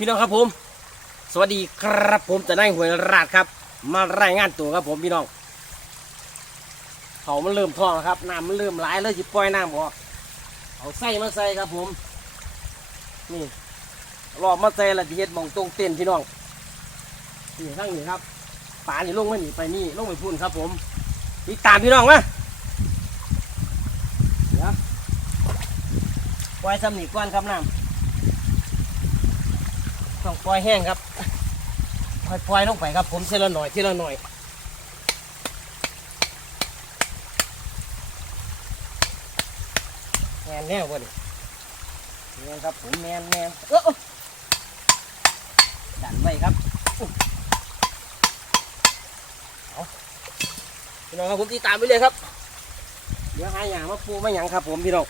พี่น้องครับผม สวัสดีครับผมจะได้หวยราดครับ มารายงานตัวครับผมพี่น้องเขามันเริ่มท่องครับน้ำมันเริ่มไหลแล้วจิปล่อยน้ำออกเอาไส้มาใส่ครับผม นี่รอบมาใส่ละจะเฮ็ดมองตรงเต้นพี่น้องนี่ทั้งนี้ครับป่านี่ลงมาหนีไปนี่ลงไปพุ่นครับ ผมติดตามพี่น้องมาเดี๋ยวปล่อยซ้ำนีก้อนครับน้ำ ต้องปล่อยแห้งครับค่อยปล่อยลงไปครับ ผมทีละหน่อยทีละหน่อยแมนแน่วะนี่แมนครับผมแมนแมนเออดันไว้ครับเอาพี่น้องครับผมตีตามไปเลยครับ เดี๋ยวหาอย่างมาปูมาหยังครับผมพี่น้อง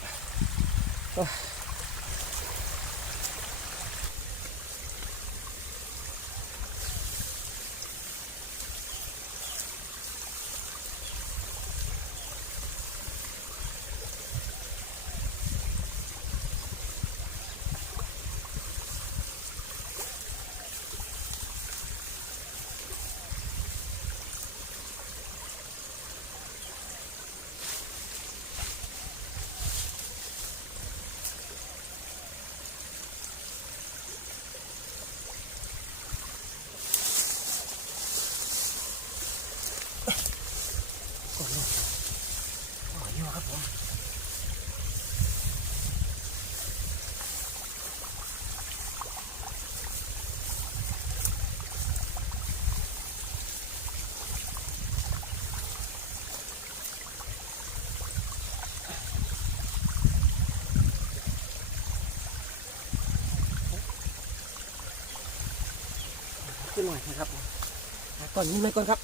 หน่อยนะครับก่อนนี้ไหมก่อนครับ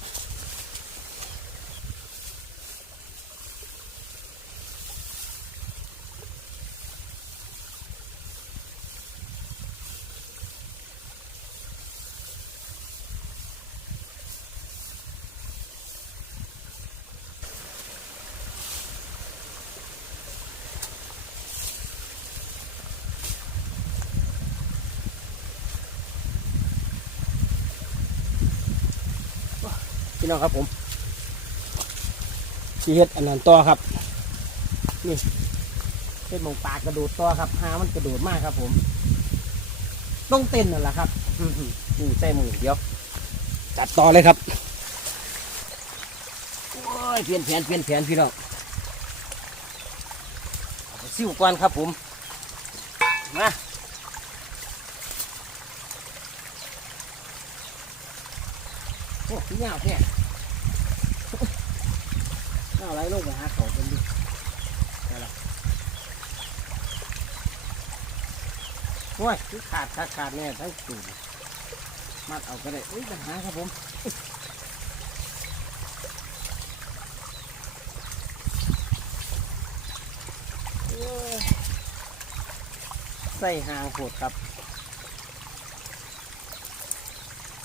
พี่น้องครับผมชีเฮ็ดอันนั้นต่อครับ นี่เฮ็ดมงปากกระโดดต่อครับหามันกระโดดมากครับ ผม ต้องเต้นนั่นแหละครับอือใส่มือเดียว จัดต่อเลยครับโอ้ยเปลี่ยนแผนเปลี่ยนแผนพี่น้องซิ่วก่อนครับผมมา โอ้พี่ยาวแท้เอาอะไรลงไปหาเขาเป็นดิได้ละโอ้ยคือขาดขาดขาดแน่ทั้งตูดมัดเอาก็ได้อุ้ยปัญหาครับผมใส่หางโหดครับ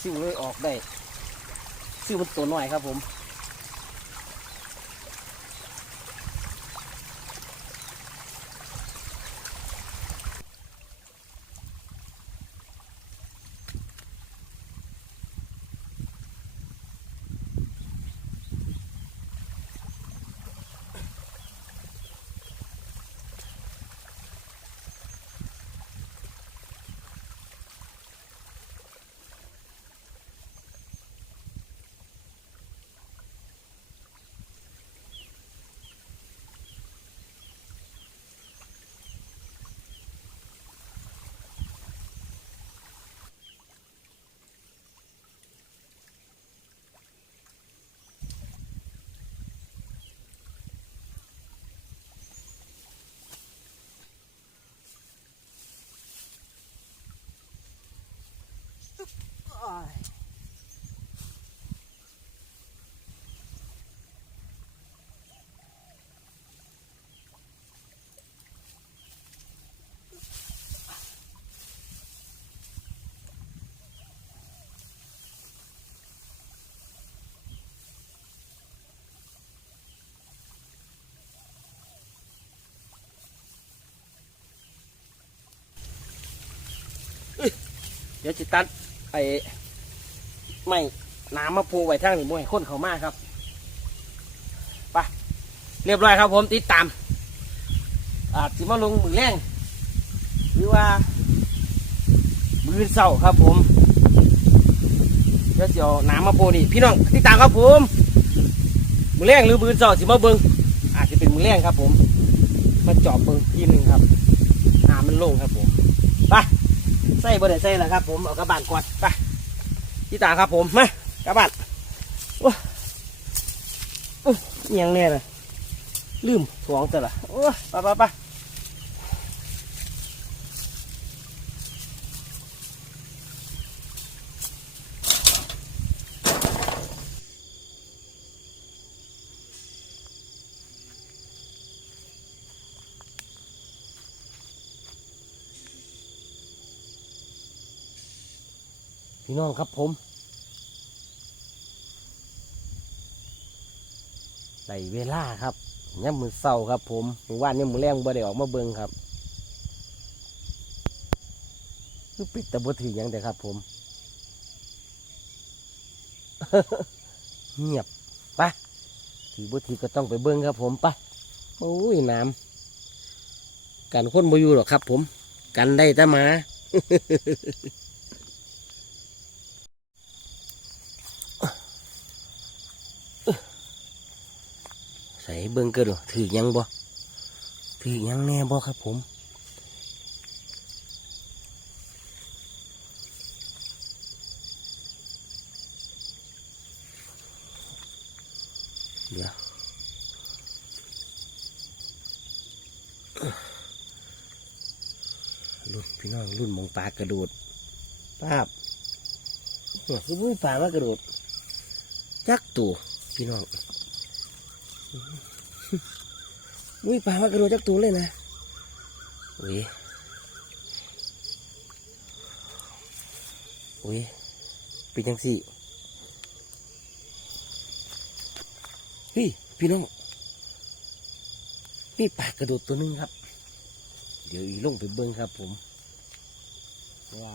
ซิวเลยออกได้ ซิวมันตัวหน่อยครับผม Giờ chị tanh ไอ้ไม่น้ำมาปูไว้ทางนี้มวยข้นเขามากครับไปเรียบร้อยครับผมติดตามอาจจะมาลงมือแรงหรือว่ามือเศร้าครับผมเดี๋ยวจะเอาน้ำมาปูนี่พี่น้องติดตามครับผมมือแรงหรือมือเศร้าสิมาเบิงอาจจะเป็นมือแรงครับผม มาจอบเบิงทีหนึงครับน้ำมันโล่งครับผม ใส่บ่ได้ใส่แล้วครับ ผมเอากระบาดก่อนไปพี่ตาครับผมมากระบานโอ้โอ้อิหยังแน่เลยลืมสวงแต่ละโอ้ไปไปไป พี่น้องครับผมได้เวลาครับย่ำมือเศร้าครับผมมือว่านนี่มือแรงบ่ได้ออกมาเบิงครับ คือปิดต่บ่ถือยังแต่ครับ ผม เงียบไปถือบถือก็ต้องไปเบิงครับ ผมไปโอ้ยน้ำกันคนบ่อยู่หรอกครับ ผม กันได้แต่มา เบิ้งเกิดถือยังบ่ถือยังแน่บ่ครับผมเดี๋ยวรุ่นพี่น้องรุ่นมองปลากระโดดภาพเนี่ยคือมุ้ปลามากระโดดจักตัวพี่น้อง มุ้ยปลามากระโดดจักตัวเลยนะโอ้ยโอ้ยเป็นจังสี่เฮ้ยพี่น้องนี่ปลากระโดดตัวนึงครับ เดี๋ยวอีลงไปเบิ้งครับผมว่า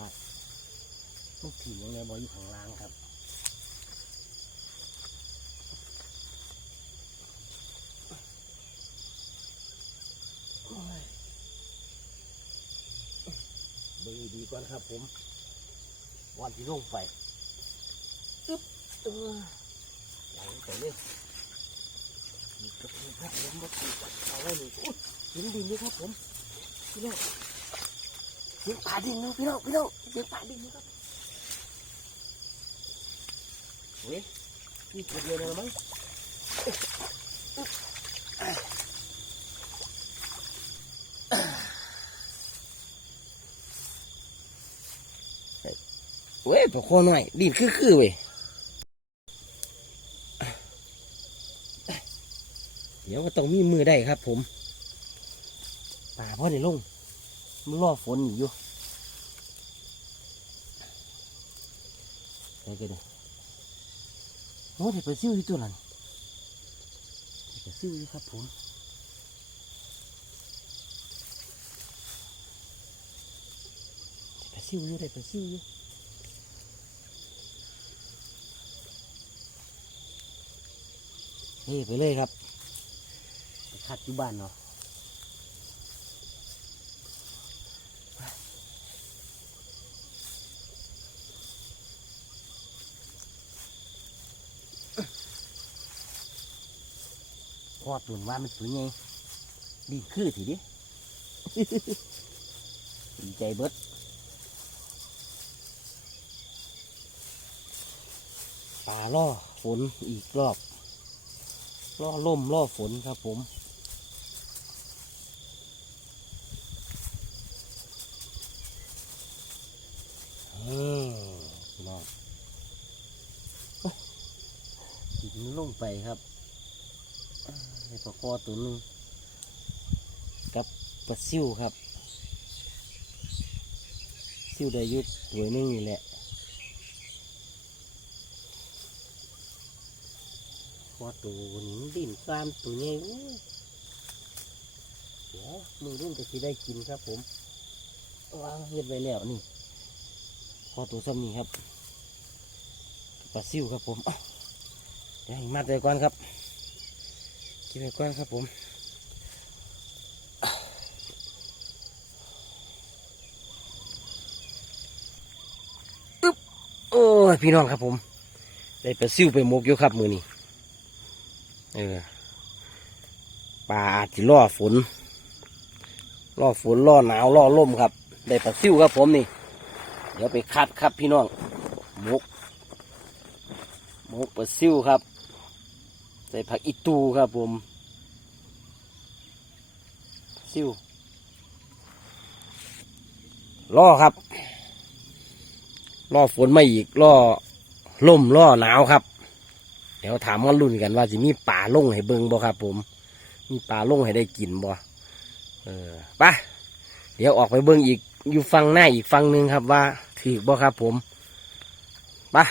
ลูกทีมยังไงบออยู่ข้างล่างครับ ดีๆก่อนครับ ผมวันที่ลงไปอึ๊บเออไหลไปเลยนี่ก็เป็นครับผมมาตีกับเอาไว้นี่อุ้ยดินดินนี่ครับผมพี่น้องเสียงป่าดินนะพี่น้องพี่น้องเสียงป่าดินนะครับเว้ยนี่ตัวเดียวเลยมั้งเว้ย ปลาคอหน่อยดินคือๆเว้ยเดี๋ยวก็ต้องมีมือได้ครับ ผมป่าพ่อในลงมันรอฝนอยู่ไปกันเลยโอ้เด็กไปซิ่วอยู่ตัวนั้นเด็กไปซิ่วอยู่ครับผมเด็กไปซิ่วอยู่เด็กไปซิ่วอยู่ นี่ไปเลยครับไปคัดอยู่บ้านเนาะพอตุนว่ามันตัวใหญ่ดีคือทีดิ ดีใจเบิดปลาล่อฝนอีกรอบ ล่อล่มล่อฝนครับผมอืมพี่น้องโอ้หินลงไปครับในปลาคอตัวหนึงกับปลาซิวครับ ซิวได้อยุดตัวหนึงนี่แหละ พอตัวนี้ดินกลามตัวนี้เดี๋ยวมือรุ่นจะสิได้กินครับ ผมวางเฮ็ดไว้แล้วนี่พอตัวซ้ำนี้ครับปลาซิวครับผมเอ้าเดี๋ยวให้มัดไปก่อนครับกินไปก่อนครับผมอึ๊บโอ้ยพี่น้องครับผม ได้ปลาซิวไปหมกอยู่ครับมือนี้ เออปลาอาจจะล่อฝนล่อฝนล่อหนาวล่อลมครับ ได้ปลาซิวครับผมนี่ เดี๋ยวไปคัดครับพี่น้องหมกหมกปลาซิวครับ ใส่ผักอีตูครับผมซิวล่อครับล่อฝนมาอีกล่อลมล่อหนาวครับ ดี๋ยวถามกันรุ่นกันว่าจะมีป่าลงให้เบิงบ่ครับ ผม มีป่าลงให้ได้กินบ่เออไปะเดี๋ยวออกไปเบิงอีกอยู่ฟังหน้าอีกฟังหนึ่งครับว่าถือบ่ครับ ผมไปะ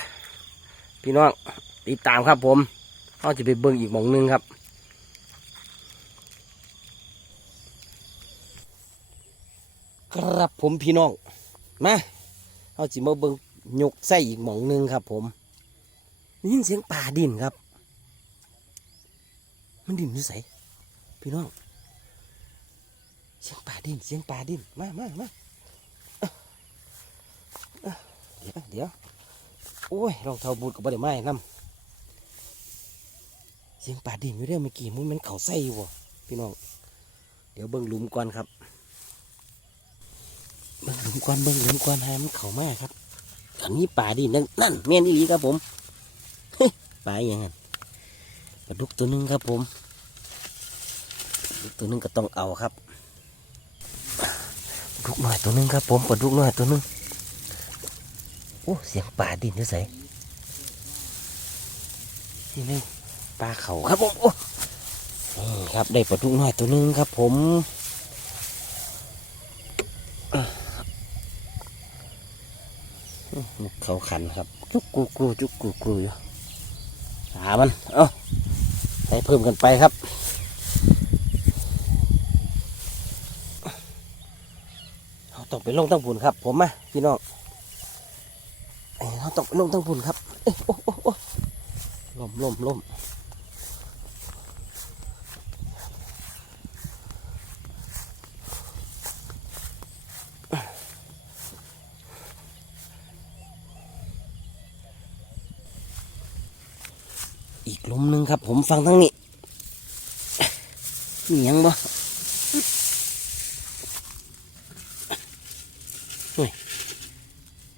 พี่น้องติดตามครับ ผมเขาจะไปเบิงอีกหมองหนึงครับครับผมพี่น้องมาเขาจะมาเบิงยกไส้อีกหมองหนึงครับ ผม ได้ยินเสียงป่าดินครับ มันดินอยู่ไสพี่น้อง เสียงป่าดินเสียงป่าดินมามามาเดี๋ยวเดี๋ยวโอ้ยรองเท้าบูทกับบ่ได้ไม้นำเสียงป่าดินอยู่เรื่องเมื่อกี้มันมันเขาใส่อยู่บ่พี่น้อง เดี๋ยวเบิ่งหลุมก่อนครับเบิ่งหลุมก่อนเบิ่งหลุมก่อนให้มันเข้ามาครับอันนี้ป่าดินนั่นนั่นแม่นอีหลีครับผม เฮ้ยป่าอหยังไงปลาดุกตัวหนึงครับผมดุกตัวหนึงก็ต้องเอาครับดุกหน่อยตัวหนึงครับผมปลาดุกหน่อยตัวหนึงโอ้เสียงป่าดินด้วยใส่ที่นี่ปลาเขาครับผมโอ้ครับได้ปลาดุกหน่อยตัวหนึงครับ ผมเขาขันครับ จุกกูกรูจุกกูกรูอยู่ หามัน เอ้าใส่เพิ่มกันไปครับเราต้องไปลงตั้งผุนครับ ผมมาพี่น้องเราต้องไปลงตั้งผุนครับเอ้ยโอ้โอ้โอ้ลมล้มลม อีกลมหนึ่งครับ ผมฟังทั้งนี้มียังบ่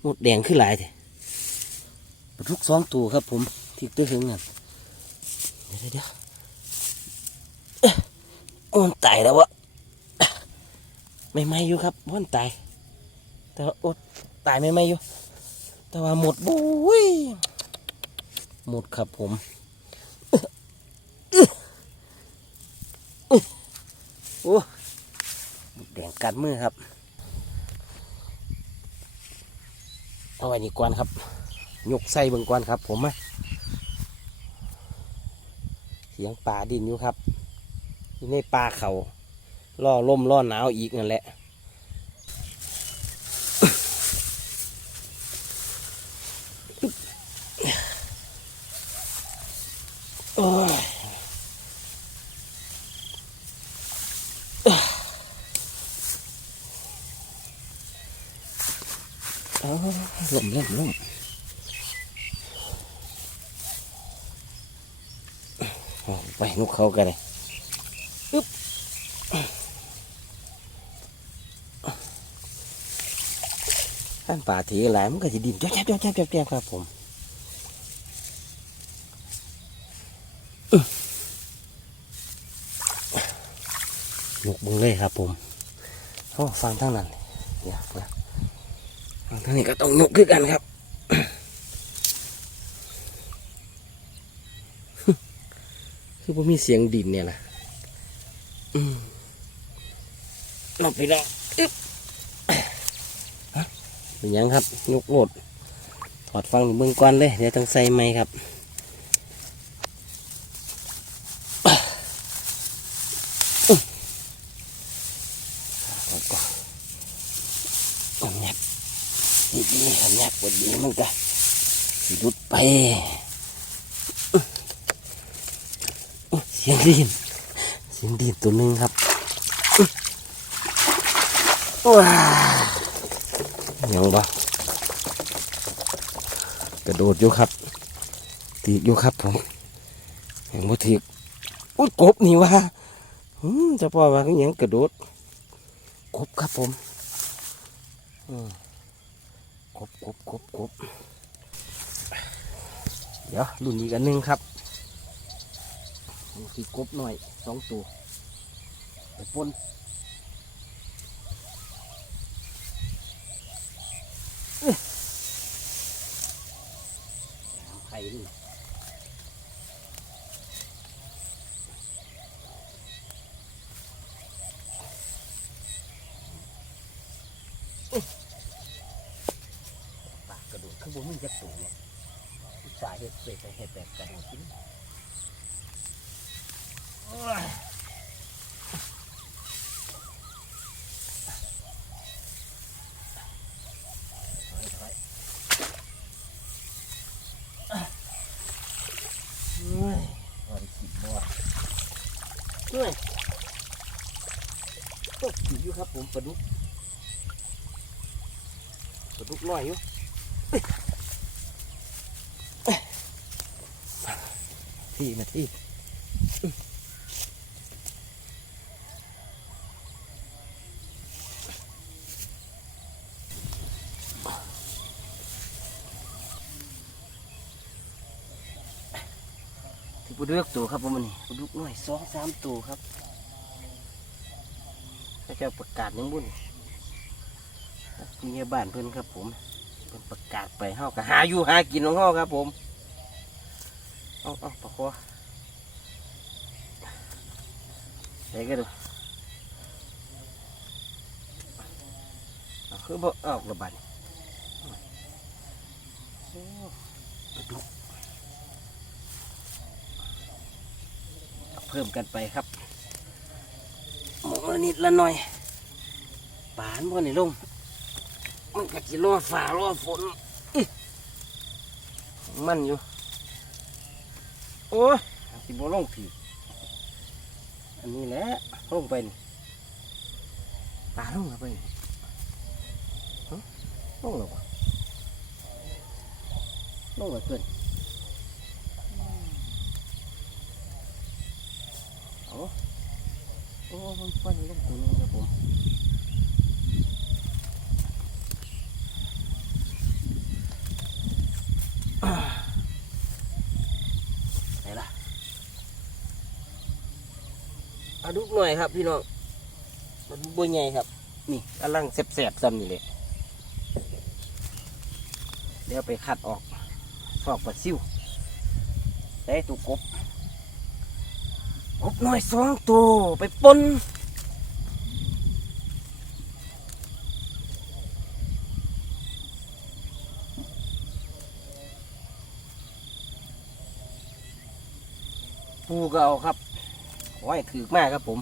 หมดแดงขึ้นหลายเลยลาทุกสองตัวครับ ผมที่ตัวถึงนั่นเดี๋ยวเดี๋ยวเดี๋ยวเอ๊ะโอ้มันตายแล้ววะไม่ไหมอยู่ครับมันตาย แต่ว่าอดตายไม่ไหมอยู่ แต่ว่าหมดบุ้ยหมดครับผม อ้แดงกัดมือครับ เอาไว้นี่ก่อนครับยกใส่เบิ่งก่อนครับ ผมอะเสียงป่าดินอยู่ครับอยู่ในป่าเขาล่อลมล่อหนาวอีกนั่นแหละ โอ้ยเอาลมเล่นลมเอาไปนุก เขากันเลยอึ๊บท่านป่าถีหลายมันก็จะดินแจ๊บแจ๊บแจ๊บแจ๊บแจ๊บแจ๊บครับผมอึ๊บนุกเบึงเลยครับผมโอ้ฟังทั้งนั้นเลยเดี๋ยวเดี๋ยวทางนี้ก็ต้องนกคือกันครับ คือผมมีเสียงดินเนี่ยนะอืมเราไปแล้วอึ๊บฮะเป็นหยังครับยกโหลด ถอดฟังเบื้องก่อนเลย เดี๋ยวต้องใส่ไม้ครับอึ๊บเอาก่อนเอาแนบนี่หันแยกปวดดีมันก็สิรุดไปอุ๊ยเสียงดินเสียงดินตัวหนึ่งครับว้ายังบ่กระโดดอยู่ครับตีอยู่ครับผมยังบ่ถีกอุ้ยกบนี่ว่าอืมจะพ่อว่าก็ยังกระโดดกบครับผมอืมกบกบกบกบเดี๋ยวรุ่นนี้กันหนึ่งครับ สีคือกบหน่อยสองตัวไปปนไข่นี่ ปากกระโดดข้างบนมันจะตูเนี่ยอุตส่าห์เห็ดเสร็จแต่เห็ดแบบกระโดดทิ้งโอ้ยถอยถอยเฮ้ยพอได้ขีดบ่ ด้วยตกขีอยู่ครับผมปลาดุกปลาดุกน้อยอยู่ที่มาที่ เลือกตัวครับผมอันนี้ปุดุกหน่อยสองสามตัวครับก็จะประกาศยังบุญมีบ้านเพื่อนครับผมเพิ่นประกาศไปเฮาก็หาอยู่หากินของเฮาครับผมเอาเอาปะคอใส่กันดูคือบ่เอาระบาดโอ้ปลาดุ เอาเพิ่มกันไปครับหมกละนิดละหน่อยปานบ่นี่ลงมันก็จะรอฝ่ารอฝนอิมันอยู่ โอ้ยสิบลงผีอันนี้แหละลงไปนี่ปลาลงเข้าไปนี่ฮะลงแล้วบ่ลงแล้วเกินเอา โอ้มันฟันลงตัวนึงครับผมไหนล่ะปลาดุกหน่อยครับพี่น้องปลาดุกบัวใหญ่ครับ นี่กำลังแสบๆซ้ำนี่เลยเดี๋ยวไปคัดออกฟอกปลาซิวได้ตัวกบกบน้อยสองตัวไปปน ปูก็เอาครับโอ้ยถือมากครับผม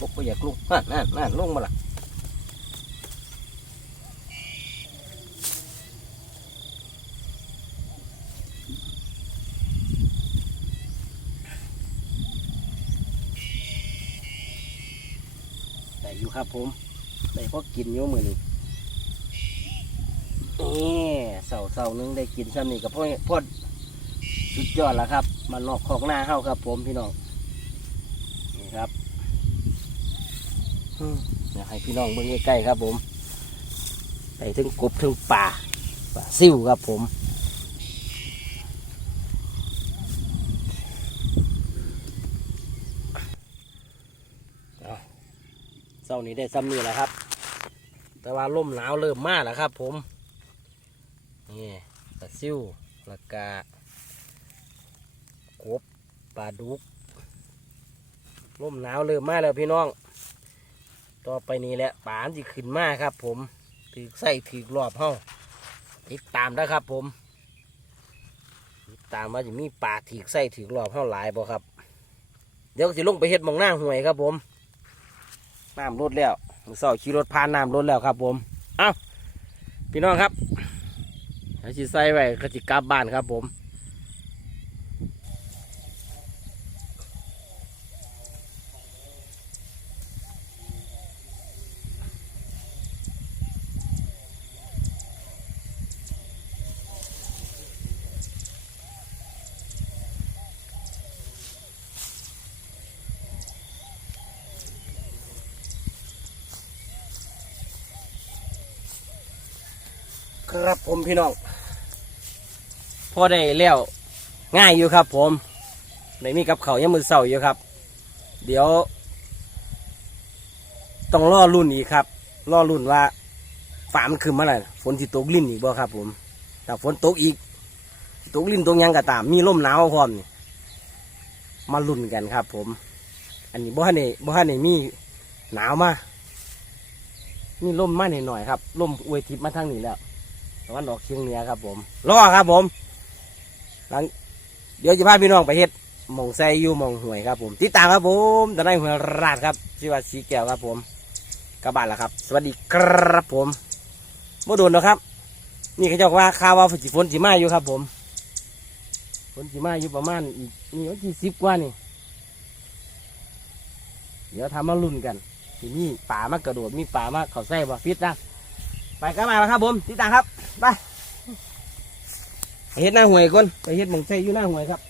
ครบก็อยากลุกนั่นนั่นนั่นลงมาละ ครับผมได้พอกินโยมือนี้นี่เสาเสานึงได้กินซ้ำนี่กับพ่อพ่อสุดยอดแล้วครับมันนอกของหน้าเข้าครับ ผมพี่น้องนี่ครับอืมอยากให้พี่น้องเบิ่งใกล้ๆครับ ผมไปถึงกบถึงป่าป่าซิ่วครับผมเอาเศร้า นี้ได้ซ้ำนี่แหละครับ แต่ว่าลมหนาวเริ่มมาแล้วครับ ผม นี่ป่าซิ่วละกากบปลาดุกลมหนาวเริ่มมาแล้วพี่น้อง ต่อไปนี้แหละป่านสิขึ้นมาครับ ผมถือใส่ถือรอบเฮาติดตามนะครับ ผมติดตามว่าจะมีปลาถีกไส้ถีกหลอบเท่าหลายบ่ครับ เดี๋ยวสิลงไปเฮ็ดมองหน้าห่วยครับผม น้ำลดแล้วมือเสาขี่รถผ่านน้ำลดแล้วครับ ผม เอ้าพี่น้องครับไอ้ชีใส่ไว้กระจิกลับบ้านครับผม ครับผมพี่น้องพอได้แล้วง่ายอยู่ครับ ผมได้มีกับเขายังมือเสาอยู่ครับ เดี๋ยว ต้องรอรุ่นอีกครับรอรุ่นว่าฝามันขึ้นมาแล้วฝนที่ตกลิ้นอีกบ่ครับ ผมถ้าฝนตกอีกตกลิ้นตกหยังก็ตาม มีลมหนาวพร้อมนี่มาลุ้นกันครับ ผม อันนี้บ่ฮันนี่บ่ฮันนี่มีหนาวมามีลมมาหน่อยๆครับลมอวยทิพย์มาทางนี้แล้ว วันออกเชียงเหนือครับ ผมรอครับผม หลัง เดี๋ยวจะพาพี่น้องไปเฮ็ดหมองไซยูหมองห่วยครับผมติดตามครับผมตอนนี้ห่วยราดครับชื่อว่าสีแก้วครับ ผมกลับานแล้วครับ สวัสดีครับผมโมโดนนะครับ นี่เขาเจะว่าข่าวว่าฝนฝนจีมาอยู่ครับ ผมฝนจีมาอยู่ประมาณอีกนี่วันที่สิบกว่านี่เดี๋ยวทำมาลุ้นกันทีนี่ป่ามากระโดดมีป่ามากเขาใส่บ่ฟิตนะ ไปกันมาแล้วครับผมติดตามครับไปไปเฮ็ดหน้าห่วยก่อนไปเฮ็ดหมองใส่อยู่หน้าห่วยครับ